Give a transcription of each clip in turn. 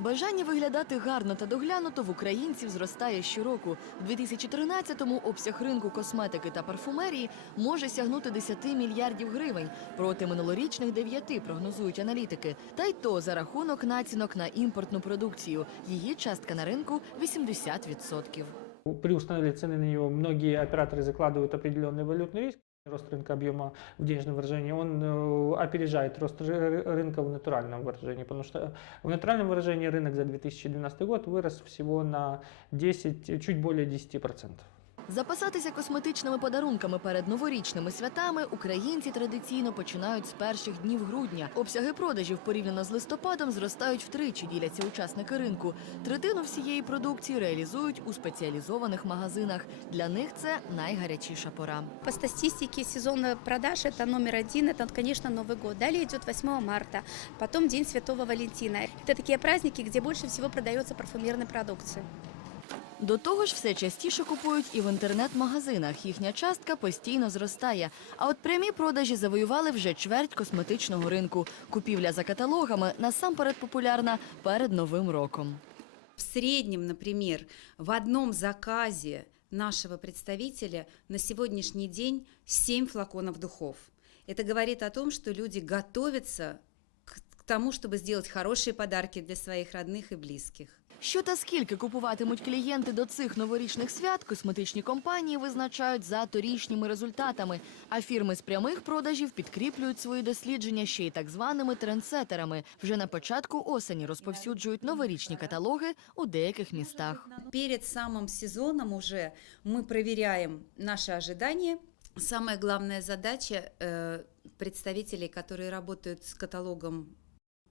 Бажання виглядати гарно та доглянуто в українців зростає щороку. У 2013-му обсяг ринку косметики та парфумерії може сягнути 10 мільярдів гривень проти минулорічних 9, прогнозують аналітики. Та й то за рахунок націнок на імпортну продукцію. Її частка на ринку 80%. При установлении цены на него многие операторы закладывают определенный валютный риск. Рост рынка объема в денежном выражении, он э, опережает рост ры- рынка в натуральном выражении, потому что в натуральном выражении рынок за 2012 год вырос всего на 10, чуть более 10%. Запасатися косметичними подарунками перед новорічними святами українці традиційно починають з перших днів грудня. Обсяги продажів порівняно з листопадом зростають втричі, діляться учасники ринку. Третину всієї продукції реалізують у спеціалізованих магазинах. Для них це найгарячіша пора. По статистике сезона продаж это номер один, это, конечно, Новый год. Далее идет 8 марта, потом День Святого Валентина. Это такие праздники, где больше всего продается парфюмерной продукции. До того ж, все частіше купують і в інтернет-магазинах. Їхня частка постійно зростає. А от прямі продажі завоювали вже чверть косметичного ринку. Купівля за каталогами насамперед популярна перед новим роком. В среднем, например, в одном заказе нашего представителя на сегодняшний день 7 флаконов духов. Это говорит о том, что люди готовятся к к тому, чтобы сделать хорошие подарки для своих родных и близких. Що та скільки купуватимуть клієнти до цих новорічних свят, косметичні компанії визначають за торічніми результатами. А фірми з прямих продажів підкріплюють свої дослідження ще й так званими трендсетерами. Вже на початку осені розповсюджують новорічні каталоги у деяких містах. Перед самым сезоном уже мы проверяем наши ожидания. Самая главная задача э, представителей, которые работают с каталогом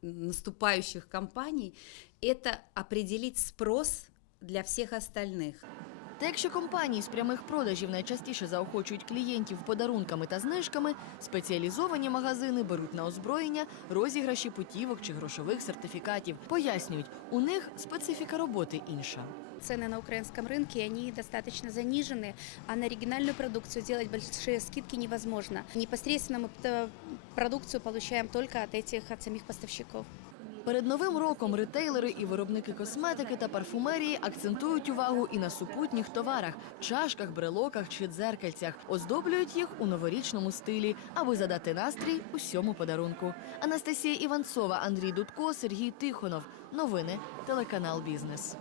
наступающих компаний, это определить спрос для всех остальных. Та якщо компанії з прямих продажів найчастіше заохочують клієнтів подарунками та знижками, спеціалізовані магазини беруть на озброєння розіграші путівок чи грошових сертифікатів. Пояснюють, у них специфіка роботи інша. Цены на украинском рынке, они достаточно занижены, а на оригинальную продукцию делать большие скидки невозможно. Непосредственно мы э, продукцию получаем только от этих, от самих поставщиков. Перед новим роком ретейлери і виробники косметики та парфумерії акцентують увагу і на супутніх товарах чашках, брелоках чи дзеркальцях. Оздоблюють їх у новорічному стилі, аби задати настрій усьому подарунку. Анастасія Іванцова, Андрій Дудко, Сергій Тихонов. Новини телеканал Бізнес.